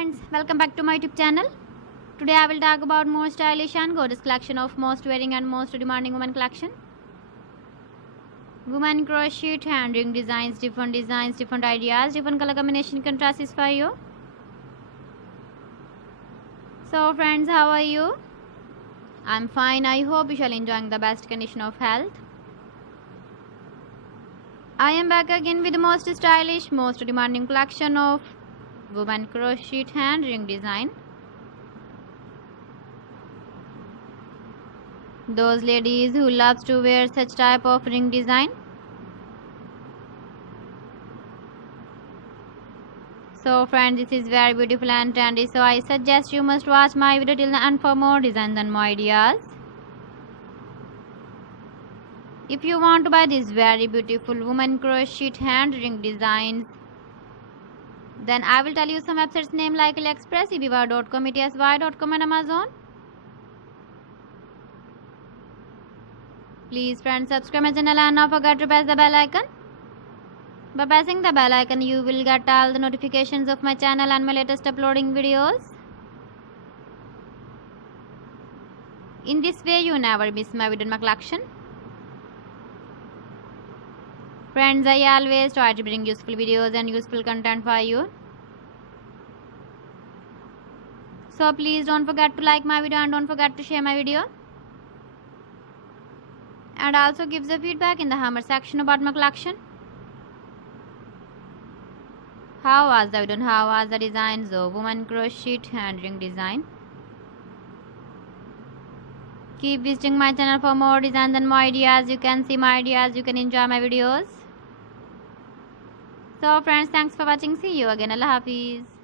friends, welcome back to my YouTube channel. Today I will talk about more stylish and gorgeous collection of most wearing and most demanding women collection. Women crochet hand ring designs, different ideas, different color combination contrasts for you. So friends, how are you? I'm fine. I hope you shall enjoying the best condition of health. I am back again with the most stylish, most demanding collection of women crochet hand ring design. Those ladies who loves to wear such type of ring design. So friends, this is very beautiful and trendy, so I suggest you must watch my video till the end for more designs and more ideas. If you want to buy these very beautiful women crochet hand ring designs, then I will tell you some websites name like AliExpress, eBay.com, ETSY.com and Amazon. Please friends, subscribe my channel and not forget to press the bell icon. By pressing the bell icon, you will get all the notifications of my channel and my latest uploading videos. In this way, you never miss my video in my collection. Friends, I always try to bring useful videos and useful content for you. So please don't forget to like my video and don't forget to share my video. And also give the feedback in the comment section about my collection. How was the video and how was the designs of women crochet hand ring design? Keep visiting my channel for more designs and more ideas. You can see my ideas, you can enjoy my videos. So friends, thanks for watching. See you again. Allah Hafiz.